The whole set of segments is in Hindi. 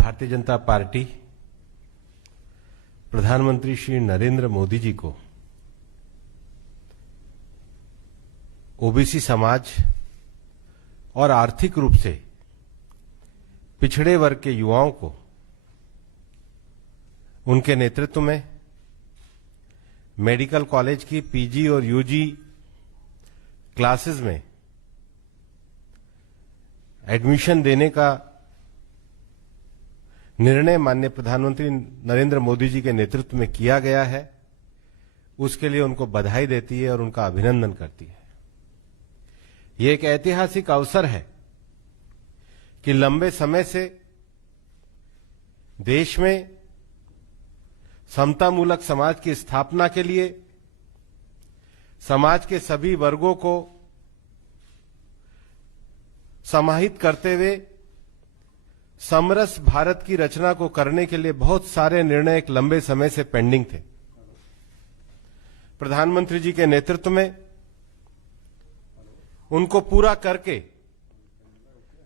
भारतीय जनता पार्टी प्रधानमंत्री श्री नरेंद्र मोदी जी को ओबीसी समाज और आर्थिक रूप से पिछड़े वर्ग के युवाओं को उनके नेतृत्व में मेडिकल कॉलेज की पीजी और यूजी क्लासेस में एडमिशन देने का निर्णय माननीय प्रधानमंत्री नरेंद्र मोदी जी के नेतृत्व में किया गया है, उसके लिए उनको बधाई देती है और उनका अभिनंदन करती है। ये एक ऐतिहासिक अवसर है कि लंबे समय से देश में समतामूलक समाज की स्थापना के लिए समाज के सभी वर्गों को समाहित करते हुए समरस भारत की रचना को करने के लिए बहुत सारे निर्णय एक लंबे समय से पेंडिंग थे। प्रधानमंत्री जी के नेतृत्व में उनको पूरा करके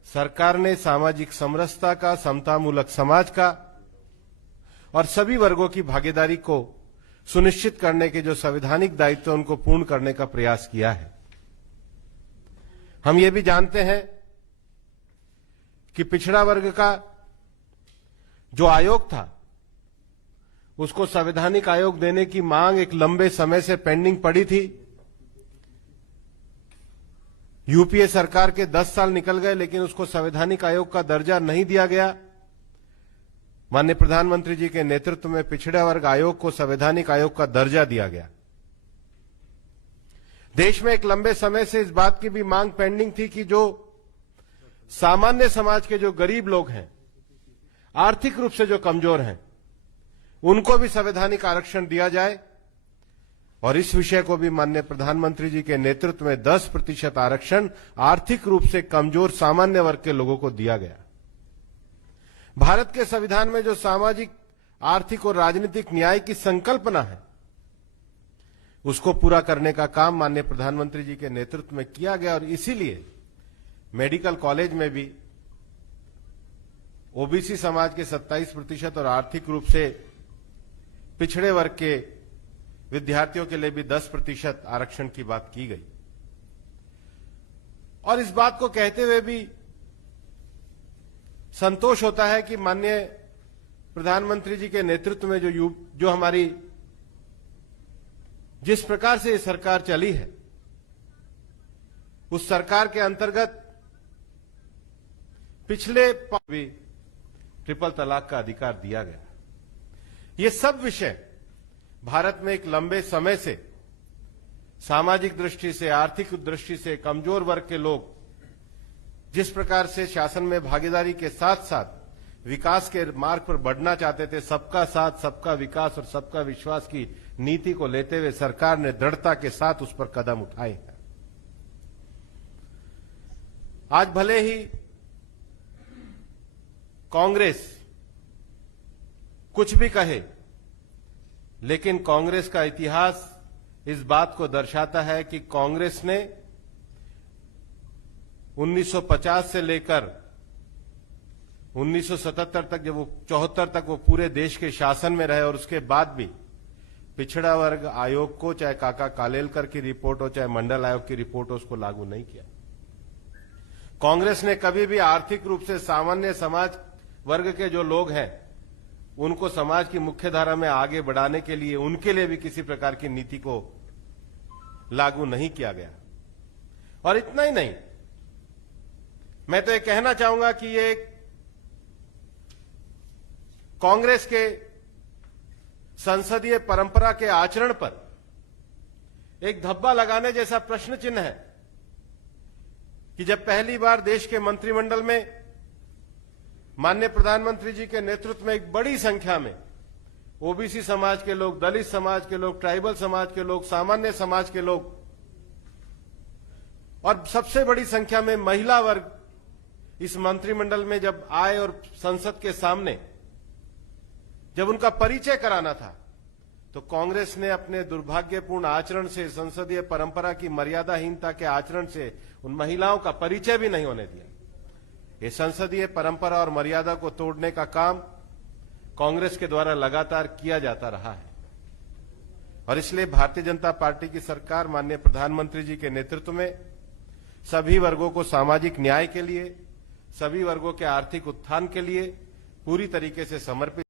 सरकार ने सामाजिक समरसता का, समतामूलक समाज का और सभी वर्गों की भागीदारी को सुनिश्चित करने के जो संवैधानिक दायित्व उनको पूर्ण करने का प्रयास किया है। हम ये भी जानते हैं कि पिछड़ा वर्ग का जो आयोग था उसको संवैधानिक आयोग देने की मांग एक लंबे समय से पेंडिंग पड़ी थी। यूपीए सरकार के 10 साल निकल गए लेकिन उसको संवैधानिक आयोग का दर्जा नहीं दिया गया। माननीय प्रधानमंत्री जी के नेतृत्व में पिछड़ा वर्ग आयोग को संवैधानिक आयोग का दर्जा दिया गया। देश में एक लंबे समय से इस बात की भी मांग पेंडिंग थी कि जो सामान्य समाज के जो गरीब लोग हैं, आर्थिक रूप से जो कमजोर हैं, उनको भी संवैधानिक आरक्षण दिया जाए और इस विषय को भी माननीय प्रधानमंत्री जी के नेतृत्व में 10% आरक्षण आर्थिक रूप से कमजोर सामान्य वर्ग के लोगों को दिया गया। भारत के संविधान में जो सामाजिक, आर्थिक और राजनीतिक न्याय की संकल्पना है, उसको पूरा करने का काम माननीय प्रधानमंत्री जी के नेतृत्व में किया गया और इसीलिए मेडिकल कॉलेज में भी ओबीसी समाज के 27% और आर्थिक रूप से पिछड़े वर्ग के विद्यार्थियों के लिए भी 10% आरक्षण की बात की गई। और इस बात को कहते हुए भी संतोष होता है कि माननीय प्रधानमंत्री जी के नेतृत्व में जो हमारी जिस प्रकार से ये सरकार चली है, उस सरकार के अंतर्गत पिछले भी ट्रिपल तलाक का अधिकार दिया गया। ये सब विषय भारत में एक लंबे समय से सामाजिक दृष्टि से, आर्थिक दृष्टि से कमजोर वर्ग के लोग जिस प्रकार से शासन में भागीदारी के साथ साथ विकास के मार्ग पर बढ़ना चाहते थे, सबका साथ, सबका विकास और सबका विश्वास की नीति को लेते हुए सरकार ने दृढ़ता के साथ उस पर कदम उठाए हैं। आज भले ही कांग्रेस कुछ भी कहे, लेकिन कांग्रेस का इतिहास इस बात को दर्शाता है कि कांग्रेस ने 1950 से लेकर 1977 तक, जब वो 74 तक वो पूरे देश के शासन में रहे और उसके बाद भी पिछड़ा वर्ग आयोग को, चाहे काका कालेलकर की रिपोर्ट हो, चाहे मंडल आयोग की रिपोर्ट हो, उसको लागू नहीं किया। कांग्रेस ने कभी भी आर्थिक रूप से सामान्य समाज वर्ग के जो लोग हैं उनको समाज की मुख्यधारा में आगे बढ़ाने के लिए उनके लिए भी किसी प्रकार की नीति को लागू नहीं किया गया। और इतना ही नहीं, मैं तो ये कहना चाहूंगा कि ये कांग्रेस के संसदीय परंपरा के आचरण पर एक धब्बा लगाने जैसा प्रश्न चिन्ह है कि जब पहली बार देश के मंत्रिमंडल में माननीय प्रधानमंत्री जी के नेतृत्व में एक बड़ी संख्या में ओबीसी समाज के लोग, दलित समाज के लोग, ट्राइबल समाज के लोग, सामान्य समाज के लोग और सबसे बड़ी संख्या में महिला वर्ग इस मंत्रिमंडल में जब आए और संसद के सामने जब उनका परिचय कराना था, तो कांग्रेस ने अपने दुर्भाग्यपूर्ण आचरण से, संसदीय परंपरा की मर्यादाहीनता के आचरण से उन महिलाओं का परिचय भी नहीं होने दिया। ये संसदीय परंपरा और मर्यादा को तोड़ने का काम कांग्रेस के द्वारा लगातार किया जाता रहा है और इसलिए भारतीय जनता पार्टी की सरकार माननीय प्रधानमंत्री जी के नेतृत्व में सभी वर्गों को सामाजिक न्याय के लिए, सभी वर्गों के आर्थिक उत्थान के लिए पूरी तरीके से समर्पित